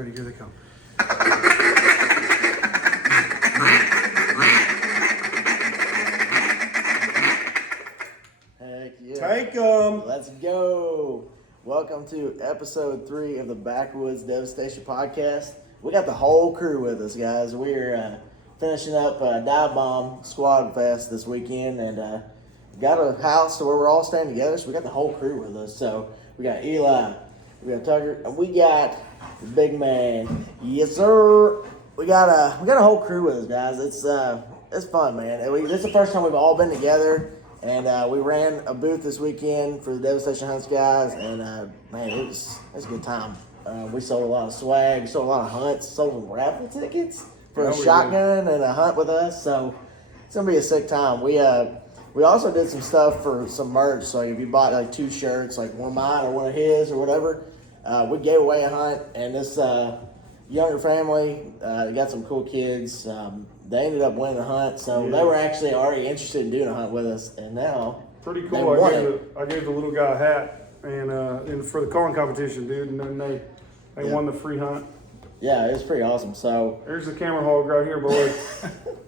ready. Here they come. Heck yeah. Take them. Let's go. Welcome to episode 3 of the Backwoods Devastation Podcast. We got the whole crew with us, guys. We're finishing up Dive Bomb Squad Fest this weekend and got a house to where we're all staying together, so we got the whole crew with us. So we got Eli, we got Tucker, and we got the big man. Yes, sir. We got a whole crew with us, guys. It's fun, man. This is the first time we've all been together, and we ran a booth this weekend for the Devastation Hunts guys, and man, it was a good time. We sold a lot of swag, we sold a lot of hunts, sold some raffle tickets for a shotgun and a hunt with us. So it's gonna be a sick time. We also did some stuff for some merch. So if you bought like 2 shirts, like one of mine or one of his or whatever, we gave away a hunt. And this younger family, they got some cool kids. They ended up winning the hunt, so they were actually already interested in doing a hunt with us. And now, pretty cool. I gave the little guy a hat and for the calling competition, dude. And then they won the free hunt. Yeah, it was pretty awesome. So there's the camera hog right here, boys.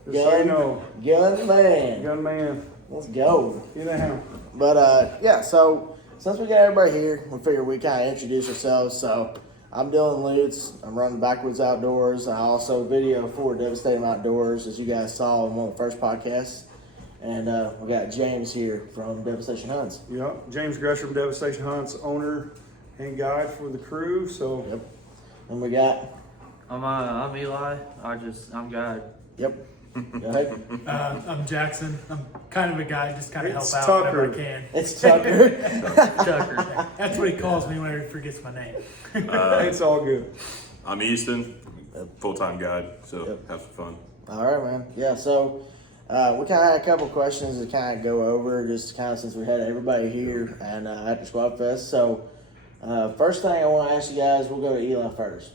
Just so you know. Gun man. Gun man. Let's go. Get down. But so since we got everybody here, we figured we kind of introduce ourselves. So I'm Dylan Lutz. I'm running Backwoods Outdoors. I also video for Devastating Outdoors, as you guys saw in one of the first podcasts. And we got James here from Devastation Hunts. Yep. James Gresham, Devastation Hunts, owner and guide for the crew. So. Yep. And we got. I'm Eli. I'm guide. Yep. Go ahead. I'm Jackson. I'm kind of a guy, just kind of help out Tucker. whenever I can. It's Tucker. Tucker. That's what he calls me whenever he forgets my name. It's all good. I'm Easton, full-time guide, so have some fun. All right, man. Yeah, so we kind of had a couple questions to kind of go over, just kind of since we had everybody here and after Squad Fest. So first thing I want to ask you guys, we'll go to Eli first.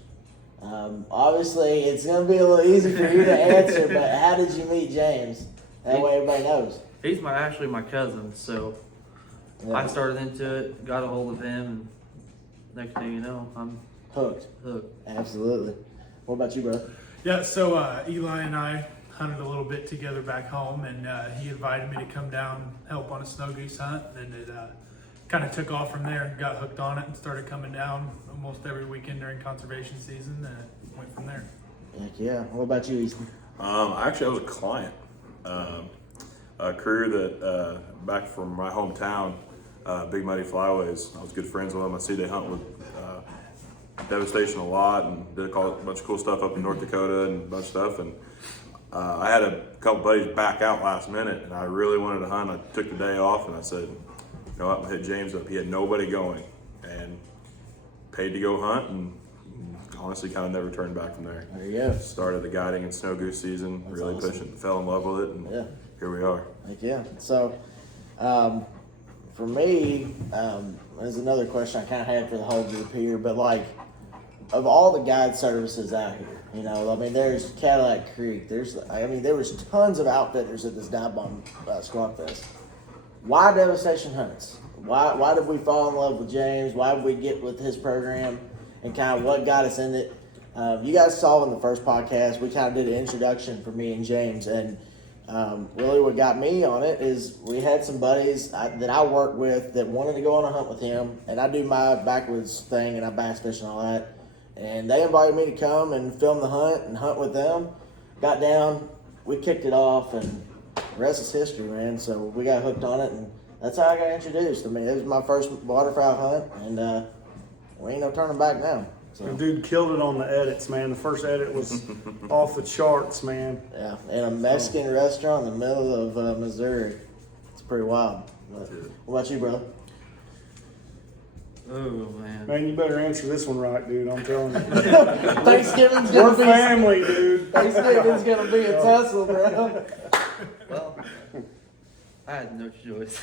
Obviously, it's going to be a little easy for you to answer, but how did you meet James? That way everybody knows. He's actually my cousin, so I started into it, got a hold of him, and next thing you know, I'm hooked. Absolutely. What about you, bro? Yeah, so Eli and I hunted a little bit together back home, and he invited me to come down help on a snow goose hunt, and it kind of took off from there. Got hooked on it and started coming down almost every weekend during conservation season, and it went from there. Heck yeah. What about you, Easton? Actually, I was a client. A crew that, back from my hometown, Big Mighty Flyways. I was good friends with them. I see they hunt with Devastation a lot and did a bunch of cool stuff up in North Dakota and a bunch of stuff. And I had a couple buddies back out last minute, and I really wanted to hunt. I took the day off, and I said, you know what, I'm gonna hit James up. He had nobody going, and paid to go hunt, and honestly kind of never turned back from there. There you go. Started the guiding and snow goose season, That's really awesome. pushing, fell in love with it, and here we are. Heck yeah. So, for me, there's another question I kind of had for the whole group here, but like, of all the guide services out here, you know, I mean, there's Cadillac Creek, there was tons of outfitters at this Dive Bomb Squad Fest. Why Devastation Hunts? Why did we fall in love with James? Why did we get with his program, and kind of what got us in it? You guys saw in the first podcast, we kind of did an introduction for me and James, and really what got me on it is we had some buddies that I work with that wanted to go on a hunt with him, and I do my backwoods thing and I bass fish and all that, and they invited me to come and film the hunt and hunt with them. Got down, we kicked it off, and the rest is history, man. So we got hooked on it, and that's how I got introduced. I mean, it was my first waterfowl hunt, and we ain't no turning back now. So. The dude killed it on the edits, man. The first edit was off the charts, man. Yeah, in a Mexican restaurant in the middle of Missouri. It's pretty wild. But what about you, brother? Oh, man. Man, you better answer this one right, dude. I'm telling you. Thanksgiving's We're gonna be family, dude. Thanksgiving's gonna be a tussle, bro. Well, I had no choice.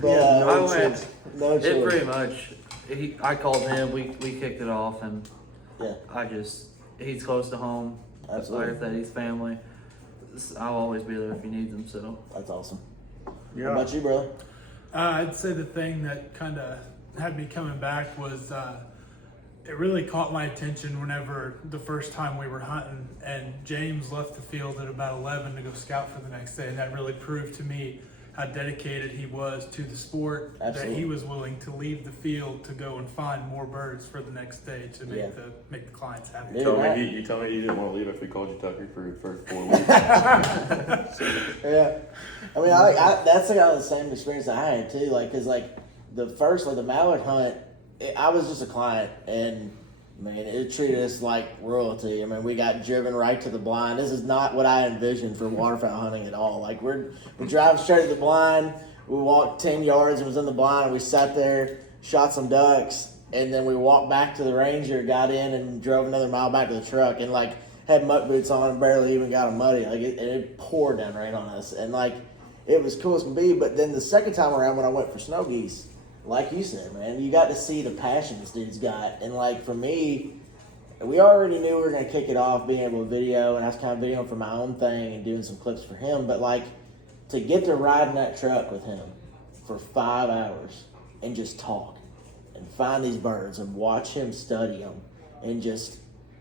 But, I went. No It choice. pretty much. I called him. We kicked it off, and Yeah, he's close to home. absolutely. Like I said, he's family. I'll always be there if he needs him. So That's awesome. Yeah. What about you, brother? I'd say the thing that kind of had me coming back was it really caught my attention whenever the first time we were hunting and James left the field at about 11 to go scout for the next day. And that really proved to me how dedicated he was to the sport, Absolutely. that he was willing to leave the field to go and find more birds for the next day to make the clients happy. Dude, You told me you didn't want to leave if we called you Tucker for the first 4 weeks. Yeah, I mean, I that's kind of the same experience I had too. Like, cause like the mallard hunt, I was just a client, and man, it treated us like royalty. I mean, we got driven right to the blind. This is not what I envisioned for waterfowl hunting at all. Like, we drive straight to the blind. We walked 10 yards and was in the blind. And we sat there, shot some ducks, and then we walked back to the ranger, got in, and drove another mile back to the truck, and like had muck boots on and barely even got them muddy. Like, it poured down rain on us, and like it was cool as can be. But then the second time around when I went for snow geese, like you said, man, you got to see the passion this dude's got. And like for me, we already knew we were going to kick it off being able to video, and I was kind of videoing for my own thing and doing some clips for him. But like to get to ride in that truck with him for 5 hours and just talk and find these birds and watch him study them, and just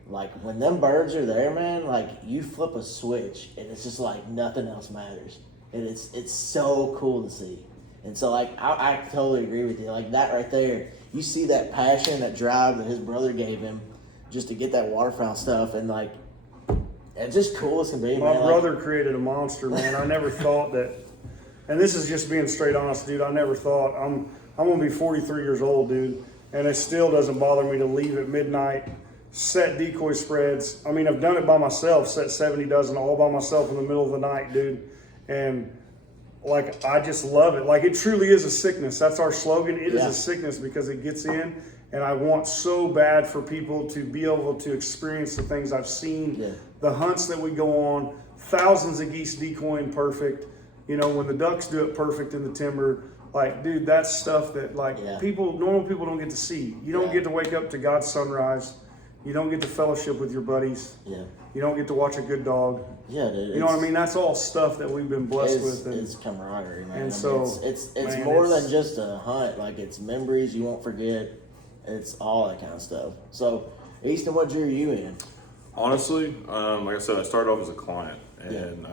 like when them birds are there, man, like you flip a switch and it's just like nothing else matters. And it's so cool to see. And so, like, I totally agree with you. Like, that right there, you see that passion, that drive that his brother gave him just to get that waterfowl stuff. And, like, it's just cool as can be, My man. brother created a monster, man. I never thought that, and this is just being straight honest, dude. I never thought, I'm going to be 43 years old, dude, and it still doesn't bother me to leave at midnight, set decoy spreads. I mean, I've done it by myself, set 70 dozen all by myself in the middle of the night, dude. And like, I just love it. Like, it truly is a sickness. That's our slogan. It is a sickness because it gets in. And I want so bad for people to be able to experience the things I've seen, the hunts that we go on, thousands of geese decoying perfect. You know, when the ducks do it perfect in the timber. Like, dude, that's stuff that, like, normal people don't get to see. You don't get to wake up to God's sunrise. You don't get to fellowship with your buddies. Yeah. You don't get to watch a good dog. Yeah, dude. You know what I mean? That's all stuff that we've been blessed with. And it's camaraderie, man. and I mean, so, it's man, more than just a hunt. Like, it's memories you won't forget. It's all that kind of stuff. So, Easton, what drew you in? Honestly, like I said, I started off as a client, and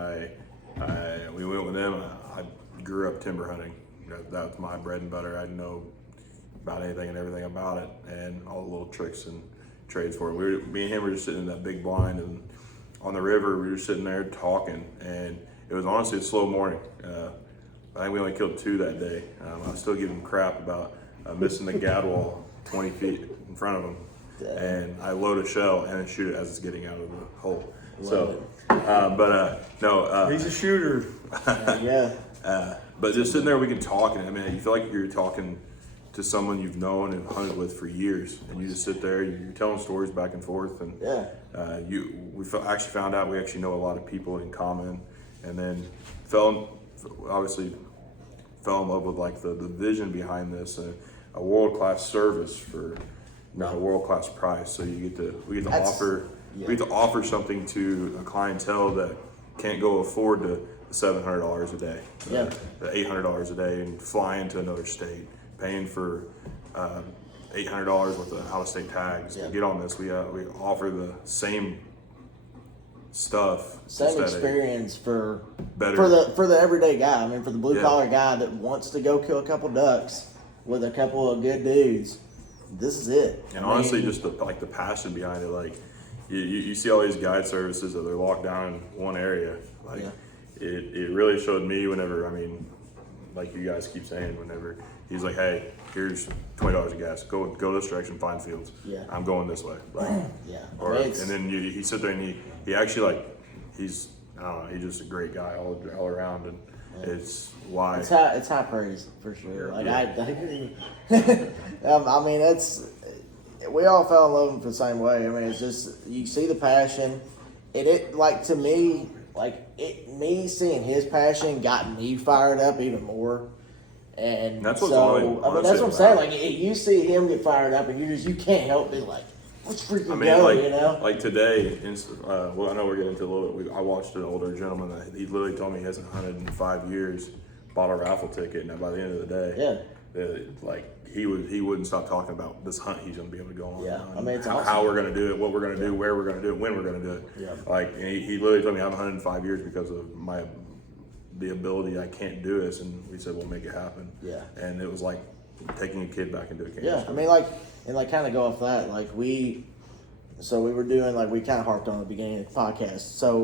we went with them. I grew up timber hunting. That was my bread and butter. I didn't know about anything and everything about it, and all the little tricks and trades for it. Me and him were just sitting in that big blind, and on the river, we were sitting there talking, and it was honestly a slow morning. I think we only killed 2 that day. I was still giving him crap about missing the gad wall 20 feet in front of him. And I load a shell and then shoot it as it's getting out of the hole. he's a shooter. But just sitting there, we can talk, and I mean, you feel like you're talking to someone you've known and hunted with for years, and you just sit there, you're telling stories back and forth, and we actually found out we actually know a lot of people in common, and then fell in love with like the vision behind this, a world-class service for not a world-class price. So we get to offer something to a clientele that can't go afford the $700 a day, the $800 a day, and fly into another state, paying for $800 worth of out-of-state tags. To get on this, we offer the same stuff, same experience for better for the everyday guy. I mean, for the blue collar guy that wants to go kill a couple ducks with a couple of good dudes. This is it. And honestly, just the passion behind it. Like you see all these guide services that they're locked down in one area. Like it really showed me whenever, I mean, like you guys keep saying, whenever he's like, hey, here's $20 of gas. Go this direction, find fields. Yeah. I'm going this way. Like, Or and then he sit there and he actually he's just a great guy all around, and it's why it's high praise for sure. Like I mean, we all fell in love with him the same way. I mean, it's just you see the passion, and it like to me, me seeing his passion got me fired up even more. And that's what's that's what I'm saying. Like you see him get fired up, and you can't help but be like, let's freaking go, you know? Like today, well, I know we're getting into a little bit. I watched an older gentleman that he literally told me he hasn't hunted in 5 years, bought a raffle ticket, and by the end of the day, like he wouldn't stop talking about this hunt he's going to be able to go on. Yeah, I mean, it's how, awesome. how we're going to do it, what we're going to do, where we're going to do it, when we're going to do it. Yeah. Like he literally told me I've hunted in 5 years because of the ability. I can't do this, and we said we'll make it happen. Yeah. And it was like taking a kid back into a camp. Yeah, I mean, and kind of go off that, we were doing, we kind of harped on the beginning of the podcast. So,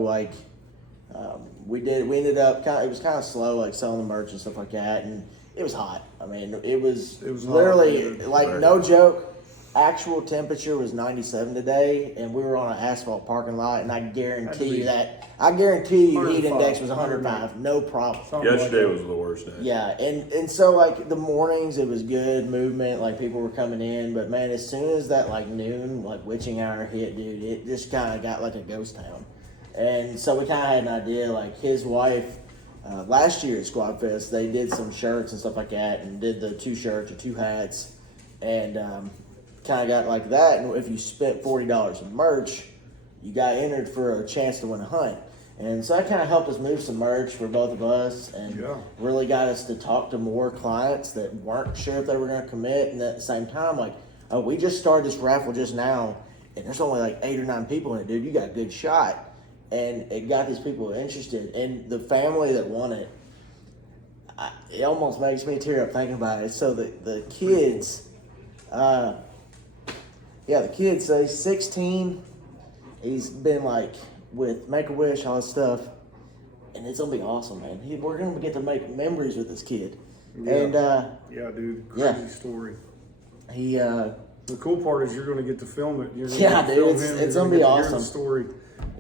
we ended up it was kind of slow, selling the merch and stuff like that, and it was hot. I mean, it was literally, hot, no joke, actual temperature was 97 today, and we were on an asphalt parking lot, and I guarantee you heat index was 105, no problem. Yesterday was the worst day. Yeah, and so the mornings it was good movement, people were coming in, but man, as soon as that noon witching hour hit, dude, it just kind of got like a ghost town. And so we kind of had an idea, his wife last year at Squad Fest, they did some shirts and stuff like that, and did the 2 shirts or 2 hats, and kind of got like that. And if you spent $40 in merch, you got entered for a chance to win a hunt. And so that kind of helped us move some merch for both of us, and really got us to talk to more clients that weren't sure if they were going to commit. And at the same time, we just started this raffle just now, and there's only 8 or 9 people in it, dude. You got a good shot. And it got these people interested. And the family that won it, it almost makes me tear up thinking about it. So the kids, the kid, so he's 16. He's been with Make-A-Wish, all this stuff. And it's going to be awesome, man. We're going to get to make memories with this kid. Yeah. And, yeah, dude, crazy story. He, the cool part is you're going to get to film it. You're dude, it's going to be awesome. The story.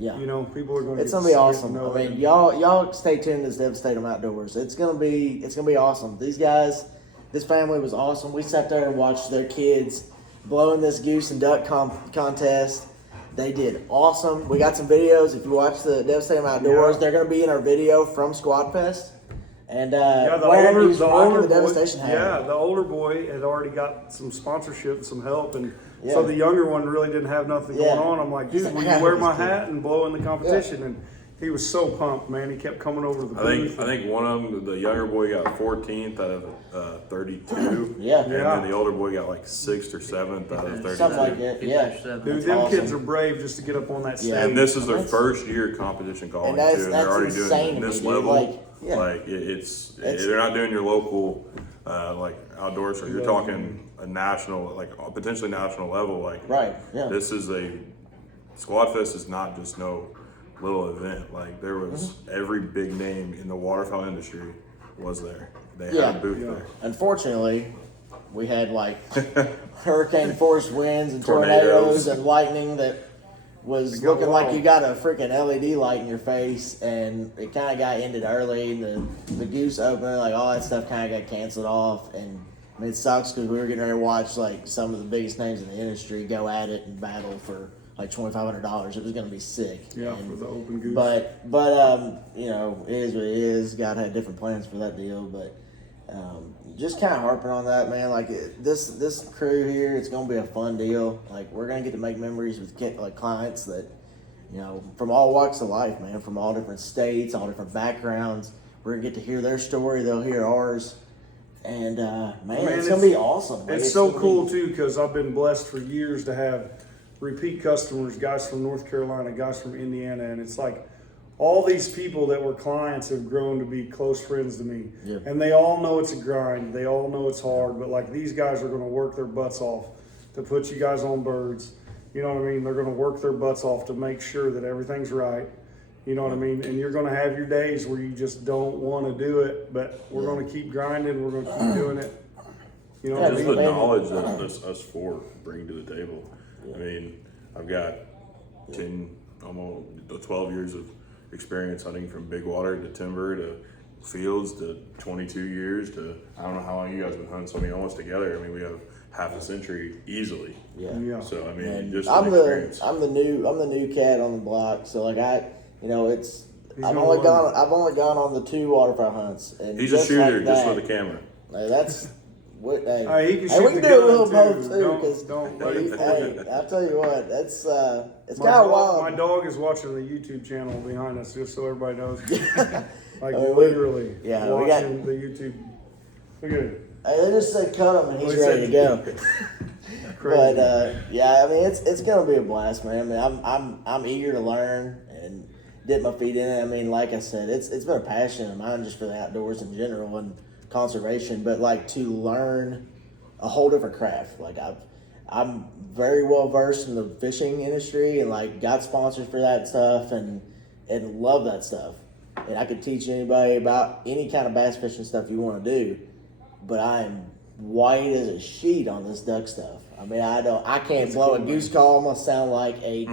Yeah, people are going to. It's gonna be awesome. I mean, y'all stay tuned to this Devastation Outdoors. It's gonna be awesome. These guys, this family was awesome. We sat there and watched their kids blowing this goose and duck contest. They did awesome. We got some videos. If you watch the Devastation Outdoors, they're gonna be in our video from Squad Fest. And the older boy had already got some sponsorship, some help, and so the younger one really didn't have nothing going on. I'm like, dude, will you wear my hat and blow in the competition? And he was so pumped, man. He kept coming over to the booth. I think one of them, the younger boy, got 14th out of 32. Yeah. And then the older boy got 6th or 7th out of 32. Something like that. Yeah. Dude, them kids are brave just to get up on that stage. And this is their first year competition calling too. And they're already doing it at this level. They're not doing your local outdoor show. You're talking a national, potentially national level. Right. Yeah. This is Squad Fest is not just no little event. There was every big name in the waterfowl industry was there. They had a booth there. Unfortunately, we had hurricane force winds and tornadoes and lightning that was looking like you got a freaking LED light in your face, and it kind of got ended early. The goose opener, all that stuff kind of got canceled off, and I mean, it sucks because we were getting ready to watch some of the biggest names in the industry go at it and battle for $2,500. It was going to be sick. Yeah, for the open goose. But it is what it is. God had different plans for that deal, but just kind of harping on that, man. This crew here, it's going to be a fun deal. We're going to get to make memories with clients that, from all walks of life, man, from all different states, all different backgrounds. We're going to get to hear their story. They'll hear ours. And, it's going to be awesome. It's so cool, too, because I've been blessed for years to have repeat customers, guys from North Carolina, guys from Indiana, and it's all these people that were clients have grown to be close friends to me. Yep. And they all know it's a grind. They all know it's hard, but these guys are going to work their butts off to put you guys on birds. You know what I mean? They're going to work their butts off to make sure that everything's right. You know what I mean? And you're going to have your days where you just don't want to do it, but we're going to keep grinding. We're going to keep doing it. You know what I Just mean? the knowledge that us four bring to the table. I mean, I've got 12 years of experience hunting from big water to timber to fields to 22 years to, I don't know how long you guys have been hunting, so almost together. I mean, we have half a century easily. Yeah. So I mean, And just I'm experience. the new cat on the block. So I've only gone on the 2 waterfowl hunts. And He's a just shooter like just that, for the camera. That's what. He can Hey, shoot we can the do a gun, little too. both too. Because Don't let him I'll tell you what, it's My kind of wild. My dog is watching the YouTube channel behind us, just so everybody knows. I mean, Literally we got- watching the YouTube. Look at it. They just said cut him and he's Well, he ready to go. Crazy. But yeah, I mean it's gonna be a blast, man. I mean, I'm eager to learn and dip my feet in it. I mean, like I said, it's been a passion of mine just for the outdoors in general and conservation. But like to learn a whole different craft. Like I'm very well versed in the fishing industry and like got sponsors for that stuff and love that stuff. And I could teach anybody about any kind of bass fishing stuff you want to do. But I am white as a sheet on this duck stuff. I mean, I can't blow a goose call. I'm gonna sound like a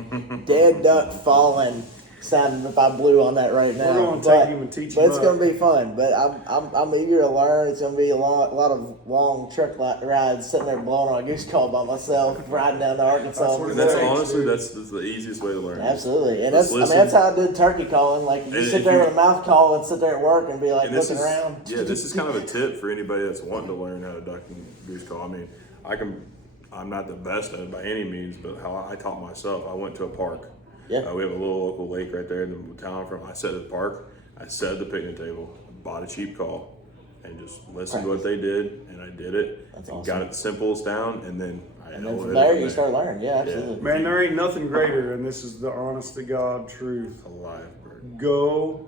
dead duck falling, sounding if I blew on that right now. We're gonna take him and teach him. But it's up. gonna be fun. But I'm eager to learn. It's gonna be a lot of long truck rides, sitting there blowing on a goose call by myself, riding down to Arkansas. That's what And that's Thanks, honestly, dude. that's the easiest way to learn. Absolutely, and Just that's how I did turkey calling. Like you And sit if there you- with a mouth call and sit there at work and be like And this looking is, around. yeah, this is kind of a tip for anybody that's wanting to learn how to duck and goose call. I mean, I'm not the best at it by any means, but how I taught myself, I went to a park. Yeah. We have a little local lake right there in the town. I sat at the park, I sat at the picnic table, bought a cheap call, and just listened to what they did, and I did it. That's and awesome. got it the simplest down, and then I And know then it from is there from you start learning. Yeah, absolutely. Man, there ain't nothing greater, and this is the honest to God truth. A live bird. Go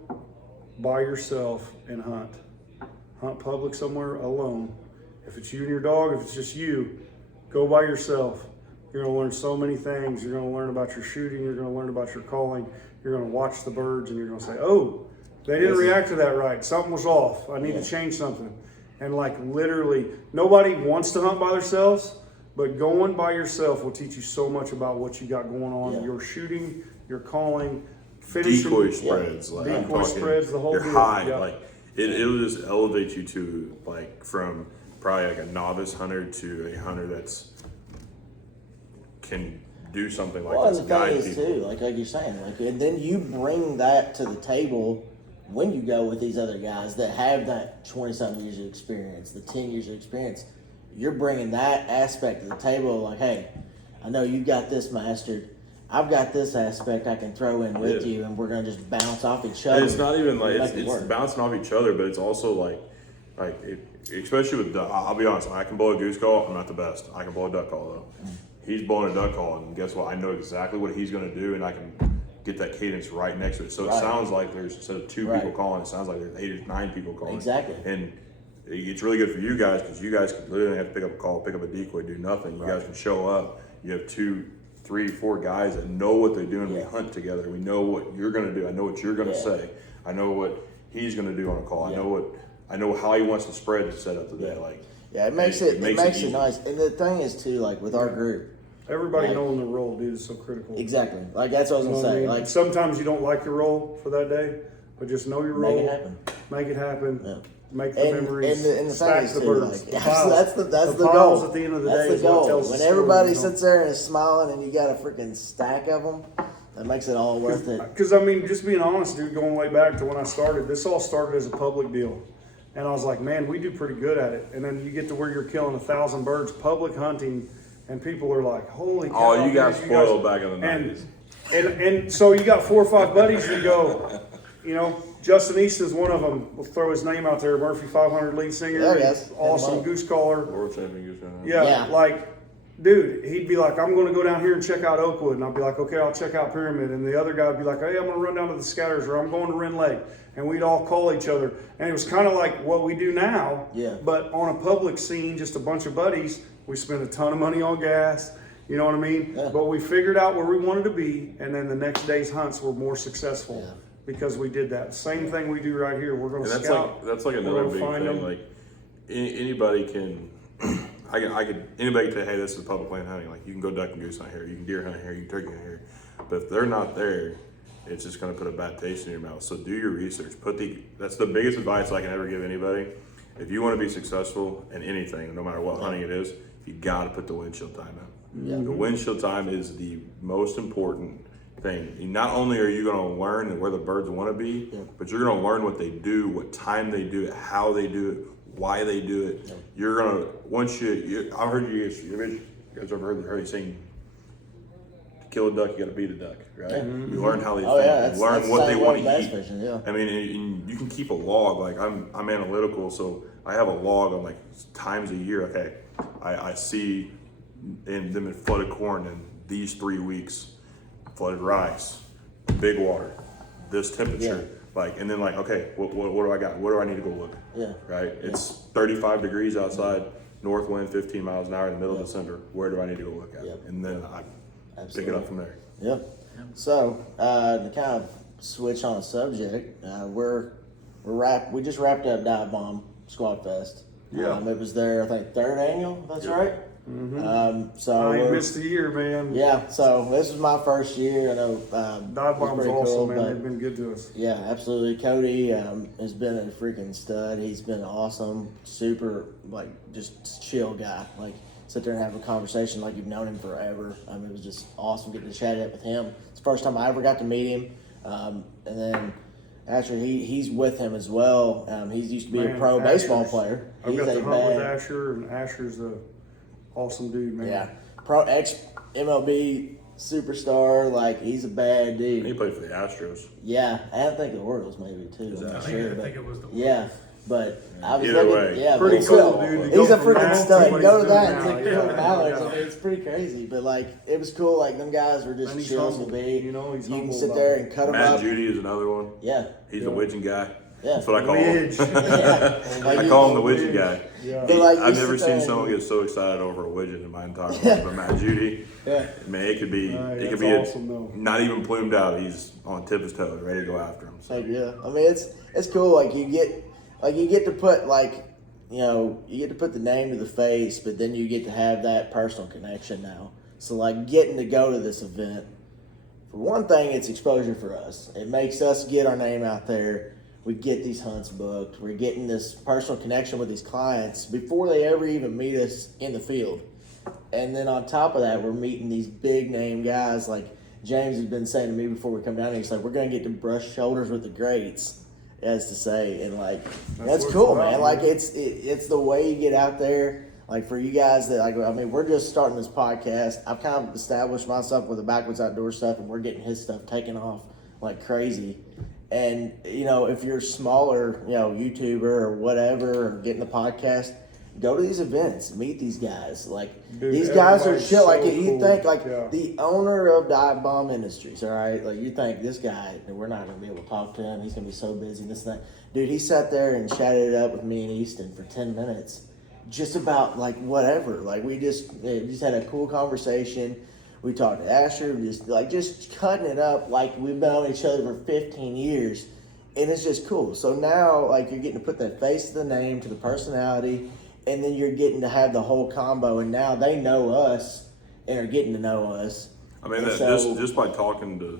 by yourself and hunt. Hunt public somewhere alone. If it's you and your dog, if it's just you, go by yourself. You're going to learn so many things. You're going to learn about your shooting. You're going to learn about your calling. You're going to watch the birds, and you're going to say, oh, they didn't react to that right. Something was off. I need to change something. And like literally, nobody wants to hunt by themselves, but going by yourself will teach you so much about what you got going on. Yeah. Your shooting, your calling, finishing. Decoy spreads, like I'm Decoy talking, spreads, the whole you're deal. high, Yeah. like it'll just elevate you to like from probably like a novice hunter to a hunter that's can do something like Well, this. and the thing Guide is people. too, like you're saying, like, and then you bring that to the table when you go with these other guys that have that 20-something years of experience, the 10 years of experience. You're bringing that aspect to the table, like, hey, I know you got this mastered. I've got this aspect I can throw in with Yeah. you, and we're gonna just bounce off each And other. it's not even like Make it it's work. bouncing off each other, but it's also like especially with duck. I'll be honest, I can blow a goose call. I'm not the best. I can blow a duck call though. He's blowing a duck call, and guess what? I know exactly what he's going to do, and I can get that cadence right next to it. So it Right. sounds like there's instead of two Right. people calling, it sounds like there's 8 or 9 people calling. Exactly. And it's really good for you guys because you guys can literally have to pick up a call, pick up a decoy, do nothing. You guys can show up. You have 2, 3, 4 guys that know what they're doing. We Yeah. hunt together. We know what you're going to do. I know what you're going to Yeah. say. I know what he's going to do on a call. Yeah. I know how he wants the spread to set up today. Like Yeah, it makes it easy. nice. And the thing is too, like with our group, Everybody Like- knowing the role, dude, is so critical. exactly. Like that's what I was You know gonna what I say. mean? Like sometimes you don't like your role for that day, but just know your role. make it happen. Make it happen. Yeah. Make the memories. And the stack thing is the too, birds. like, The piles. that's the piles goal. at the end of the That's day the is what goal. tells When the story, everybody you know? sits there and is smiling, and you got a freaking stack of them, that makes it all worth it. Because I mean, just being honest, dude, going way back to when I started, this all started as a public deal, and I was like, man, we do pretty good at it. And then you get to where you're killing 1,000 birds, public hunting, and people are like, holy cow! Oh, you got dude, spoiled back in the 90s. And so you got 4 or 5 buddies that go, you know, Justin Easton's one of them. We'll throw his name out there. Murphy 500 lead singer, Yeah, yes. awesome goose caller. World champion goose hunter. Yeah, Yeah. like, dude, he'd be like, I'm going to go down here and check out Oakwood. And I'll be like, okay, I'll check out Pyramid. And the other guy would be like, hey, I'm going to run down to the Scatters, or I'm going to Wren Lake. And we'd all call each other. And it was kind of like what we do now, Yeah. but on a public scene, just a bunch of buddies. We spent a ton of money on gas. You know what I mean? Yeah. But we figured out where we wanted to be. And then the next day's hunts were more successful Yeah. because we did that. Same thing we do right here. We're going And to that's scout. like We're another gonna big find thing. them. Like anybody can, anybody can say, hey, this is public land hunting. Like you can go duck and goose hunt here, you can deer hunt here, you can turkey hunt here. But if they're not there, it's just going to put a bad taste in your mouth. So do your research. That's the biggest advice I can ever give anybody. If you want to be successful in anything, no matter what hunting it is, you got to put the windshield time in. The windshield time is the most important thing. Not only are you going to learn where the birds want to be, but you're going to learn what they do, what time they do it, how they do it, why they do it. You're going to, I've heard you guys ever heard you saying, kill a duck, you got to beat a duck, right? Yeah. You learn how they Oh, yeah, think. that's You learn the what same they way want with to bass eat. fishing, yeah. I mean, and you can keep a log. Like I'm analytical, so I have a log on like times a year. Okay, I see in them in flooded corn in these 3 weeks, flooded rice, big water, this temperature. Yeah. Like, and then like, okay, what do I got? Where do I need to go look? Yeah. Right? It's 35 degrees outside, north wind 15 miles an hour in the middle of December. Where do I need to go look at? Yep. And then I pick it up from there. Yep. So to kind of switch on a subject, we just wrapped up Dive Bomb Squad Fest. Yeah. It was their, I think, 3rd annual. That's right. So I ain't we're- missed a year, man. yeah. So this was my first year. I know. Dive Bomb's pretty awesome, cool, man. but- They've been good to us. Yeah, absolutely. Cody has been a freaking stud. He's been awesome, super, like, just chill guy. Like, sit there and have a conversation like you've known him forever. It was just awesome getting to chat it with him. It's the first time I ever got to meet him. And then, actually, he's with him as well. He used to be a Man, pro baseball Asher's- player. I've He's got a to hunt with bad, Asher, and Asher's a awesome dude, man. yeah, pro ex MLB superstar. Like, he's a bad dude. He played for the Astros. Yeah, I think the Orioles maybe too. Is I'm that- not I sure, think but it was the yeah, but I was Either looking. way, Yeah, pretty but cool, still, dude. to he's go a from freaking that to stud. what Go he's to that doing and now. take $200. Yeah. I mean, it's pretty crazy, but like it was cool. Like them guys were just And he's chill as humble. can be. You know, he's you can humble sit about there it. and cut them Matt up. Judy is another one. Yeah, He's Yeah. the widgeon guy. Yeah. That's what I call him. Widge. yeah. Like, I you- call him the widgeon guy. Yeah. But, like, I've you never sit there seen and- someone get so excited over a widgeon in my entire life. Yeah. But Matt Judy, Yeah. man, it could be, it could that's be awesome, though. not even plumed out. He's on tip of his toes, ready to go after him. So, Like, yeah, I mean it's cool. Like you get to put you get to put the name to the face, but then you get to have that personal connection now. So like getting to go to this event, for one thing, it's exposure for us. It makes us get our name out there. We get these hunts booked. We're getting this personal connection with these clients before they ever even meet us in the field. And then on top of that, we're meeting these big name guys like James has been saying to me before we come down here. He's like, we're going to get to brush shoulders with the greats, as to say. And like, that's what cool, it's about, man. Like man. it's the way you get out there. Like for you guys that we're just starting this podcast. I've kind of established myself with the Backwoods Outdoor stuff, and we're getting his stuff taken off like crazy. And if you're smaller, YouTuber or whatever, or getting the podcast, go to these events, meet these guys. Like Dude, these guys are everybody's chill. Like so you cool. think, like Yeah. the owner of Dive Bomb Industries, all right. Like you think this guy, we're not gonna be able to talk to him. He's gonna be so busy. This and that, dude. He sat there and chatted it up with me and Easton for 10 minutes, just about like whatever. Like we just had a cool conversation. We talked to Asher, just cutting it up like we've been on each other for 15 years, and it's just cool. So now, like you're getting to put that face to the name, to the personality, and then you're getting to have the whole combo. And now they know us and are getting to know us. I mean, And that, so- just by talking to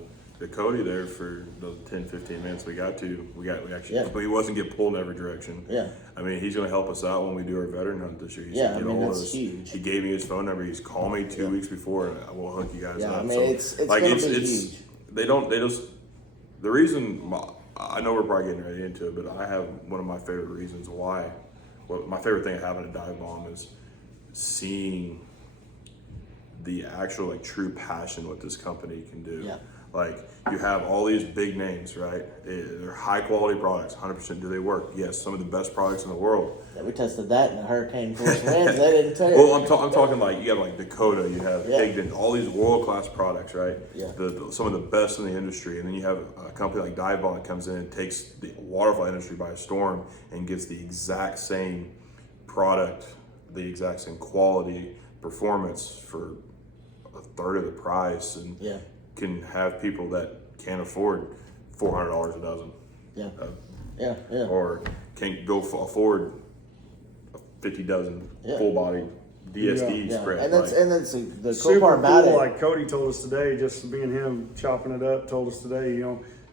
Cody there for those 10, 15 minutes we actually, Yeah. he wasn't get pulled in every direction. Yeah. I mean, he's going to help us out when we do our veteran hunt this year. He Yeah, said, I "Get mean, ahold of that's us." huge. He gave me his phone number. He's called me 2 weeks before, and I will hook you guys Yeah, up. I mean, So, it's gonna be huge. The reason, I know we're probably getting right into it, but I have one of my favorite reasons why. My favorite thing of having a dive bomb is seeing the actual true passion what this company can do. Yeah. Like you have all these big names, right? They're high quality products. 100%. Do they work? Yes. Some of the best products in the world. Yeah, we tested that in the hurricane force winds. They didn't tell you. Well, I'm talking like you have like Dakota, you have Yeah. Higdon, all these world class products, right? Yeah. Some of the best in the industry, and then you have a company like Dive Bomb that comes in and takes the waterfowl industry by storm and gets the exact same product, the exact same quality, performance for a third of the price, and Yeah. can have people that can't afford $400 a dozen, Yeah. Yeah. Yeah. or can't go afford a 50 dozen Yeah. full body DSD Yeah. spread. And that's Super the cool part about cool, it. like Cody told us today, just being him chopping it up, told us today,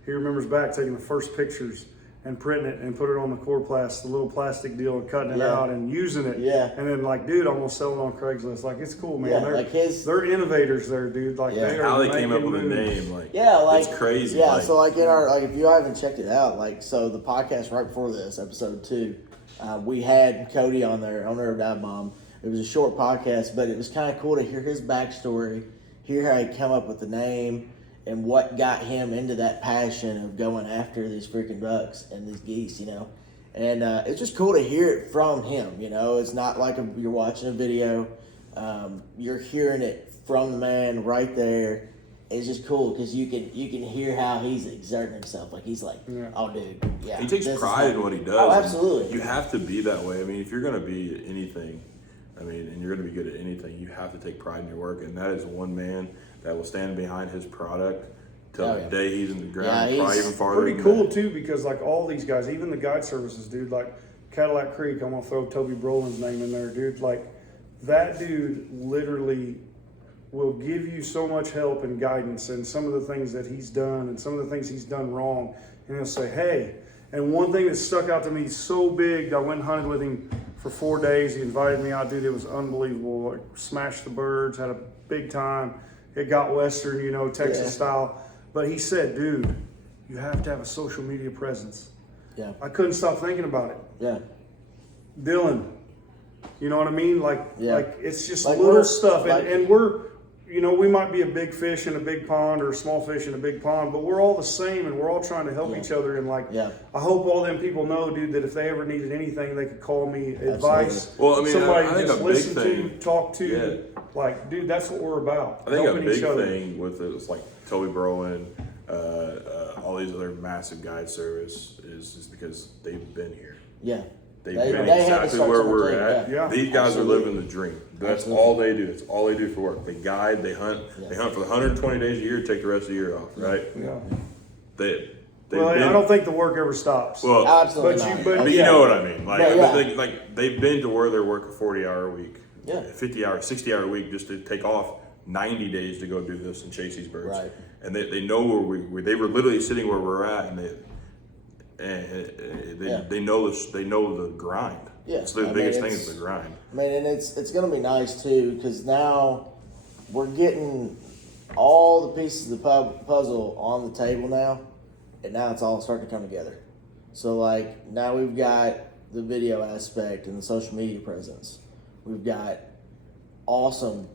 he remembers back taking the first pictures and printing it and put it on the Coroplast, the little plastic deal, and cutting it Yeah. out and using it. Yeah. And then dude, almost selling on Craigslist. Like, it's cool, man. Yeah, they're, like his- they're innovators there, dude. Like, Yeah. they are how they came up making with a moves. name, Yeah, like it's crazy. Yeah, like, so in our if you haven't checked it out, so the podcast right before this, episode 2, we had Cody on there, owner of Dive Bomb. It was a short podcast, but it was kind of cool to hear his backstory hear how he come up with the name and what got him into that passion of going after these freaking ducks and these geese, you know. And it's just cool to hear it from him, you know. It's not like you're watching a video. You're hearing it from the man right there. It's just cool because you can hear how he's exerting himself. Like he's like, oh, dude, yeah. He takes pride in what he does. Oh, absolutely. You have to be that way. I mean, if you're going to be anything, and you're going to be good at anything, you have to take pride in your work. And that is one man that will stand behind his product till the day he's in the ground, Yeah, probably even farther. Pretty than cool that. too, because like all these guys, even the guide services, dude, like Cadillac Creek, I'm gonna throw Toby Brolin's name in there, dude. Like that dude literally will give you so much help and guidance and some of the things that he's done and some of the things he's done wrong. And he'll say, hey, and one thing that stuck out to me so big, I went and hunted with him for 4 days. He invited me out, dude. It was unbelievable. Like smashed the birds, had a big time. It got Western, you know, Texas style. But he said, dude, you have to have a social media presence. Yeah. I couldn't stop thinking about it. Yeah. Dylan, you know what I mean? Like it's just Like little we're- stuff. like- And we're, you know, we might be a big fish in a big pond or a small fish in a big pond, but we're all the same and we're all trying to help each other. And like, I hope all them people know, dude, that if they ever needed anything, they could call me, advice. Well, I mean, somebody I think just a big listen thing- to, talk to. Like, dude, that's what we're about. I think a helping big each other. thing with it is like Toby Brolin, all these other massive guide service is because they've been here. Yeah. They've They been had to exactly start where something we're too, at. yeah. These guys Absolutely. are living the dream. That's Absolutely. all they do. That's all they do for work. They guide, they hunt. Yeah. They hunt for the 120 days a year, take the rest of the year off, right? Yeah. They've Well, been, I don't think the work ever stops. well, Absolutely. But you- not. but- I mean, you know what I mean. Like, Yeah. like they've been to where they're working 40-hour a week, Yeah. 50-hour, 60-hour a week just to take off 90 days to go do this and chase these birds. Right. And they know where they were literally sitting where we're at, and they know this. They know the grind. Yeah, it's the I mean, biggest thing it's- is the grind. I mean, and it's going to be nice too because now we're getting all the pieces of the puzzle on the table now, and now it's all starting to come together. So like now we've got the video aspect and the social media presence. We've got awesome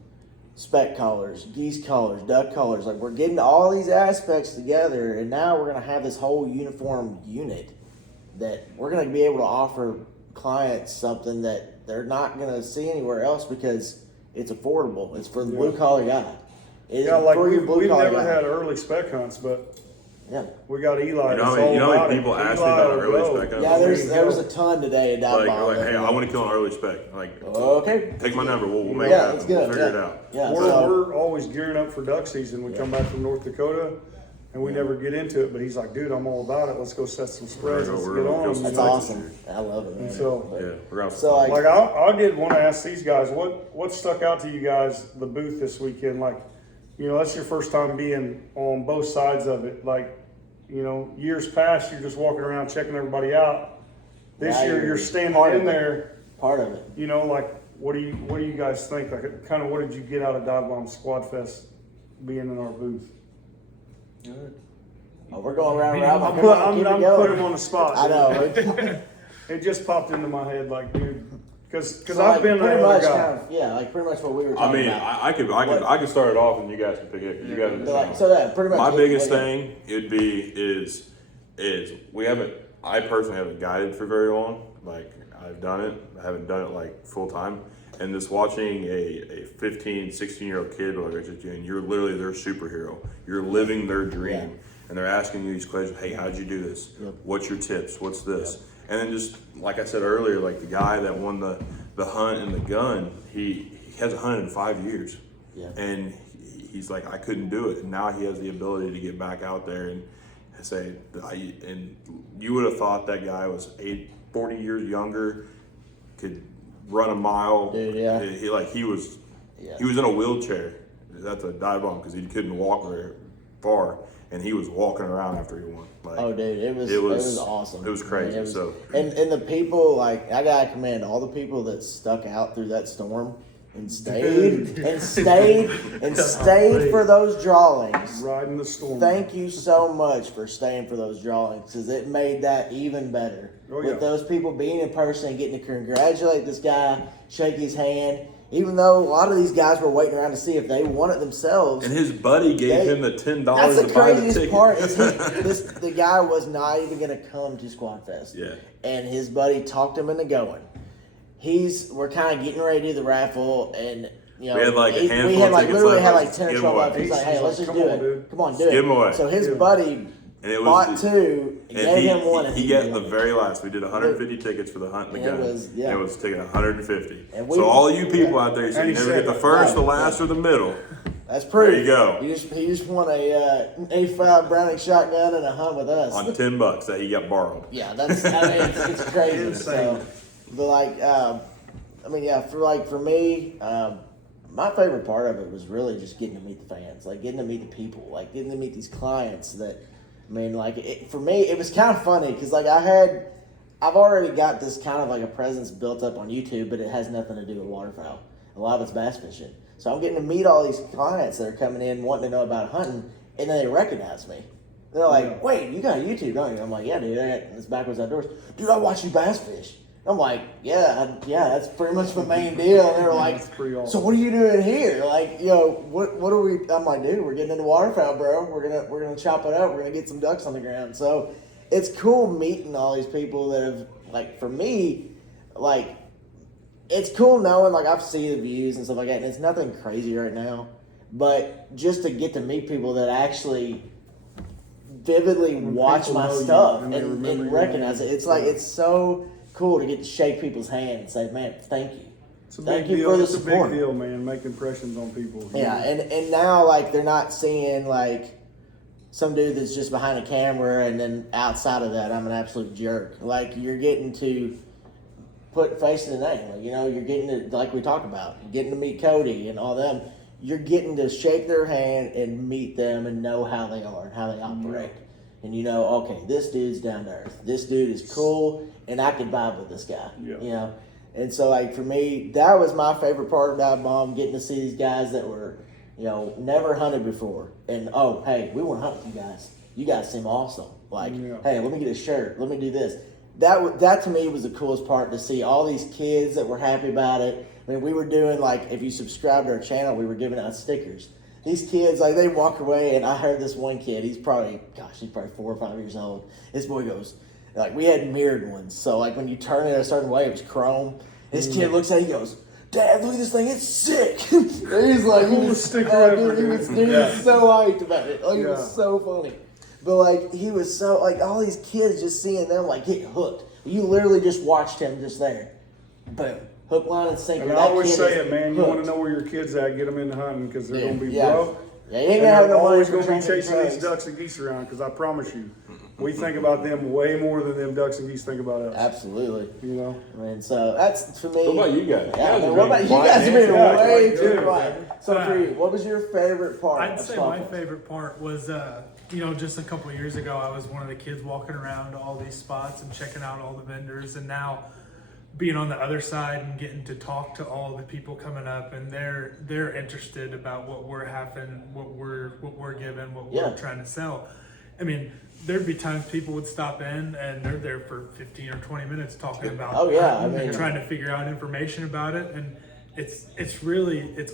speck collars, geese collars, duck collars. Like we're getting all these aspects together, and now we're going to have this whole uniform unit that we're going to be able to offer clients something that they're not going to see anywhere else because it's affordable. It's for the blue collar guy. It is Yeah, like for your blue we've collar never guy. had early spec hunts, but Yeah, we got Eli. You know that's how all many about it. people ask me Eli about will early go. spec hunts? yeah. There you There was go. a ton today at Dive Like, Bomb. hey, I want to kill an early spec. Like, Okay. take my number. We'll make Yeah, it let's happen. go. We'll figure Yeah. it out. Yeah, We're, so- we're always gearing up for duck season. We come back from North Dakota, and we never get into it. But he's like, dude, I'm all about it. Let's go set some spreads. Let's We're get gonna on go them. That's you know? awesome. I love it. Man. So- But- Yeah, we're out. So like, Like I did want to ask these guys, what stuck out to you guys the booth this weekend? Like, you know, that's your first time being on both sides of it. Like, you know, years past you're just walking around checking everybody out. This Now year you're you're standing part of in it. there. part of it. You know, like what do you guys think? Like, kind of what did you get out of Dive Bomb Squad Fest being in our booth? Oh, we're going round and round. I'm Keep it putting going. him on the spot. I dude. know. It just popped into my head, like, dude, because So, I've like, been pretty that other much guy. kind of, yeah, like pretty much what we were I talking mean, about. I could start it off, and you guys can pick it. You guys. Like, so that pretty much. My what- biggest what- thing it'd be is we haven't. I personally haven't guided for very long. Like I've done it. I haven't done it like full time. And just watching a 15, 16-year-old kid, like and you're literally their superhero. You're living their dream. Yeah. And they're asking you these questions. Hey, how'd you do this? Yep. What's your tips? What's this? And then just like I said earlier, like the guy that won the hunt and the gun, he hasn't hunted in 5 years. Yeah. And he's like, I couldn't do it. And now he has the ability to get back out there and say, and you would have thought that guy was 40 years younger, could run a mile. Dude, yeah. He was Yeah. in a wheelchair. That's a dive bomb because he couldn't walk very far, and he was walking around after he won. Like, Oh, dude, it was awesome. It was crazy. It was- So and the people, like, I gotta commend all the people that stuck out through that storm and stayed for those drawings. Riding the storm. Thank you so much for staying for those drawings because it made that even better. Oh, yeah. With those people being in person and getting to congratulate this guy, shake his hand, even though a lot of these guys were waiting around to see if they won it themselves. And his buddy gave him the $10 That's to the buy the craziest ticket. part. Is the guy was not even going to come to Squad Fest. Yeah. And his buddy talked him into going. We're kind of getting ready to do the raffle, and you know, We had like a handful we had of like tickets literally left. had like 10 or Give 12 away. left. He's like, hey, let's just Come do on, it. dude. Come on, do Give it. 'em away. So his Yeah. buddy And it was bought two, And gave him one. he got the very last. We did 150 tickets for the hunt and the And it gun. was- yeah. And it was taking 150. And we- So all you people yeah. out there, so And you he never said get the that. first, the Yeah. last, or the middle. That's proof. There you go. He just won a 85 Browning shotgun and a hunt with us. On $10 that he got borrowed. Yeah, that's I mean it's crazy. Insane. So, but like, I mean, yeah, for me, my favorite part of it was really just getting to meet the fans, like getting to meet the people, like getting to meet these clients. That, I mean, like for me, it was kind of funny because like I've already got this kind of like a presence built up on YouTube, but it has nothing to do with waterfowl. A lot of it's bass fishing. So I'm getting to meet all these clients that are coming in wanting to know about hunting, and then they recognize me. They're like, Yeah. "Wait, you got YouTube, don't you?" I'm like, "Yeah, dude. It's Backwoods Outdoors. Dude, I watch you bass fish." I'm like, "Yeah, that's pretty much my main deal." And they're like, That's pretty awesome. "So what are you doing here? Like, you know, what are we?" I'm like, "Dude, we're getting into waterfowl, bro. We're gonna chop it up. We're gonna get some ducks on the ground." So it's cool meeting all these people that have, like, for me, like, it's cool knowing, like, I've seen the views and stuff like that, and it's nothing crazy right now, but just to get to meet people that actually vividly watch people my know you stuff and they remember and your recognize name. it. It's like, it's so cool to get to shake people's hand and say, "Man, thank you." It's a Thank big you deal. for the It's a big support. deal, man. Make impressions on people. Yeah, and now, like, they're not seeing, like, some dude that's just behind a camera and then outside of that, I'm an absolute jerk. Like, you're getting to put face to the name. Like, you know, you're getting to, like we talked about, you're getting to meet Cody and all them. You're getting to shake their hand and meet them and know how they are and how they operate. And you know, okay, this dude's down to earth. This dude is cool, and I can vibe with this guy. Yeah. You know? And so, like, for me, that was my favorite part of Dive Bomb, getting to see these guys that were, you know, never hunted before. And, oh, hey, we want to hunt with you guys. You guys seem awesome. Like, Yeah. hey, let me get a shirt. Let me do this. That to me was the coolest part, to see all these kids that were happy about it. I mean, we were doing, like, if you subscribe to our channel, we were giving out stickers. These kids, like, they walk away, and I heard this one kid, he's probably 4 or 5 years old. This boy goes, like, we had mirrored ones. So, like, when you turn it a certain way, it was chrome. This kid looks at it, he goes, "Dad, look at this thing, it's sick." And he's like, Coolest sticker dude, ever, he was dude. so hyped about it. Like, it Yeah. was so funny. But, like, he was so, like, all these kids, just seeing them, like, get hooked. You literally just watched him just there. Boom. Hook, line, and sinker. And I That always kid say is it, man. You hooked. want to know where your kids at, get them into hunting, because they're going to be Yeah. broke. Yeah, you ain't And gonna have they're no money always for going to be training chasing these drugs. ducks and geese around, because I promise you, we think about them way more than them ducks and geese think about us. Absolutely. You know? I mean, so that's, for me. What about you guys? Yeah, You guys are what about being you guys? Have quiet, been yeah, way like, too dude. quiet. So for you, what was your favorite part? I'd of say Squad my Fest? favorite part was, you know, just a couple of years ago, I was one of the kids walking around all these spots and checking out all the vendors, and now being on the other side and getting to talk to all the people coming up, and they're interested about what we're having, what we're giving, what Yeah. we're trying to sell. I mean, there'd be times people would stop in and they're there for 15 or 20 minutes talking about Oh, yeah, I hunting and mean- trying to figure out information about it, and it's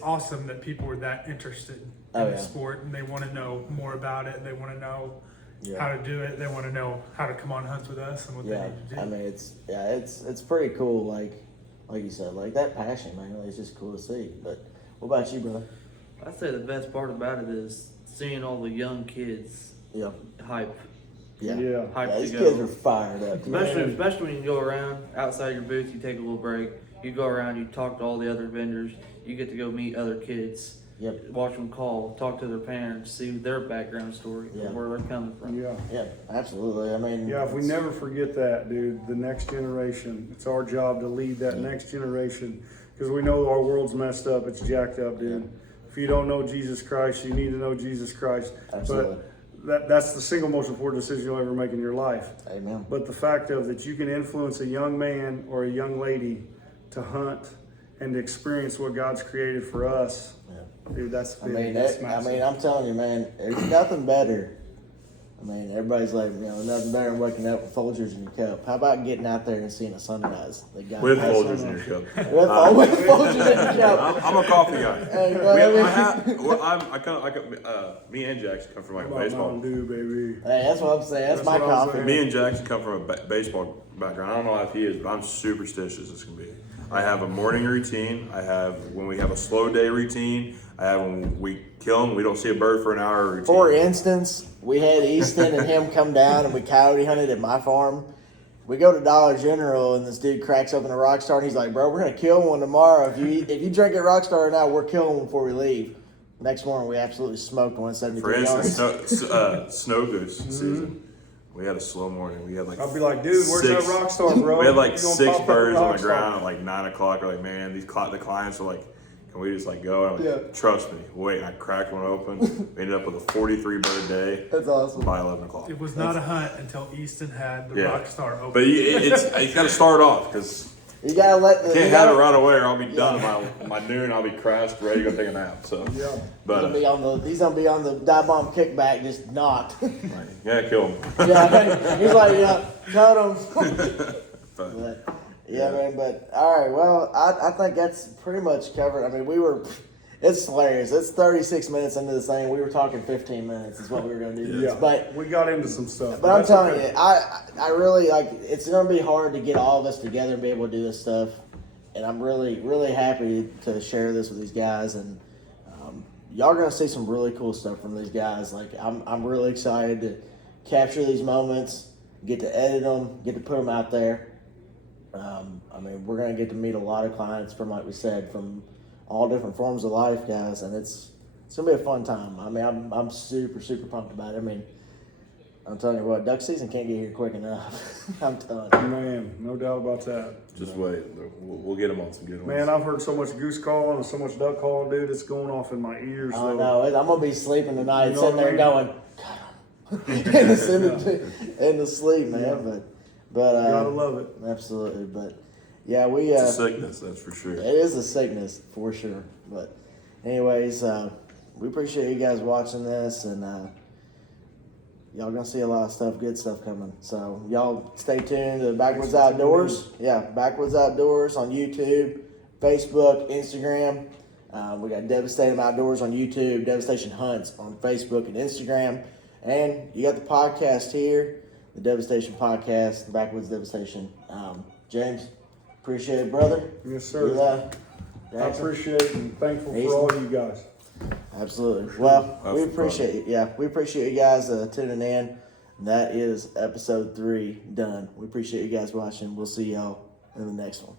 awesome that people are that interested in Oh, the yeah. sport, and they want to know more about it. They want to know Yeah. how to do it. They want to know how to come on hunts with us and what Yeah, they need to do. I mean, it's pretty cool. Like you said, like that passion, man. It's just cool to see. But what about you, brother? I'd say the best part about it is seeing all the young kids Yeah, hype. yeah, Yeah. Hype these to kids go. are fired up. Especially when you go around outside your booth, you take a little break. You go around, you talk to all the other vendors. You get to go meet other kids. Yep. Watch them call, talk to their parents, see their background story, Yeah. where they're coming from. Yeah. Yeah, absolutely. I mean, Yeah, if we it's- never forget that, dude, the next generation, it's our job to lead that next generation, because we know our world's messed up, it's jacked up, dude. If you don't know Jesus Christ, you need to know Jesus Christ. Absolutely. But that's the single most important decision you'll ever make in your life. Amen. But the fact of that you can influence a young man or a young lady to hunt and to experience what God's created for us, Yeah. dude, that's I big. mean, That's massive. I'm telling you, man, there's nothing better I mean, everybody's like, nothing better than waking up with Folgers in your cup. How about getting out there and seeing a sunrise? With Folgers in your cup. With Folgers in your cup. I'm a coffee guy. Hey, Me and Jackson come from like a Mountain baseball. Dew, baby. Hey, that's what I'm saying. That's my what I'm coffee. saying. Me and Jackson come from a baseball background. I don't know if he is, but I'm superstitious as can be. I have a morning routine. I have when we have a slow day routine. I have when we kill them, we don't see a bird for an hour routine. For instance, we had Easton and him come down and we coyote hunted at my farm. We go to Dollar General and this dude cracks open a Rockstar and he's like, bro, we're going to kill one tomorrow. If you drink at Rockstar now, we're killing one before we leave. Next morning, we absolutely smoked 173 For instance, yards. snow goose season. We had a slow morning. We had like I'll be like, dude, where's that Rockstar, bro? We had like You gonna 6 pop that birds on the Rockstar? ground at like 9 o'clock. We're like, man, the clients are like, can we just like go? And I'm like, Yeah. trust me. Wait, and I cracked one open. We ended up with a 43 bird day That's awesome. by 11 o'clock. It was not a hunt until Easton had the Yeah. Rockstar open. But you got to start off because You got to let the... can't have it right away or I'll be done by noon. I'll be crashed, ready to go take a nap. So Yeah. but He's gonna be on the dive bomb kickback, just knocked. yeah, kill him. Yeah, he's like, cut him. But, Man. But all right, well, I think that's pretty much covered. I mean, it's hilarious. It's 36 minutes into this thing. We were talking 15 minutes is what we were gonna do. Yeah, But we got into some stuff. I'm That's telling okay. you, I really like. It's gonna be hard to get all of us together and be able to do this stuff. And I'm really, really happy to share this with these guys. And y'all are gonna see some really cool stuff from these guys. Like I'm really excited to capture these moments, get to edit them, get to put them out there. I mean, we're gonna get to meet a lot of clients from, like we said, from all different forms of life, guys, and it's gonna be a fun time. I mean, I'm super, super pumped about it. I mean, I'm telling you what, duck season can't get here quick enough. I'm telling you. Man, no doubt about that. just wait. We'll get them on some good ones. Man, I've heard so much goose calling and so much duck calling, dude. It's going off in my ears. I So. know. I'm gonna be sleeping tonight, You know sitting what I there going, in the sleep, man. Yeah. But Gotta love it. absolutely. But yeah, it's a sickness, that's for sure. it is a sickness for sure. But anyways, we appreciate you guys watching this, and y'all gonna see a lot of stuff, good stuff coming. So y'all stay tuned to Backwoods Outdoors. Yeah, Backwoods Outdoors on YouTube, Facebook, Instagram. We got Devastation Outdoors on YouTube, Devastation Hunts on Facebook and Instagram. And you got the podcast here, the Devastation Podcast, the Backwoods Devastation. James, appreciate it, brother. Yes, sir. You, I appreciate it and thankful Easy. for all you guys. Absolutely. Well, That's we fun. appreciate it. Yeah, we appreciate you guys tuning in. That is episode 3 done. We appreciate you guys watching. We'll see y'all in the next one.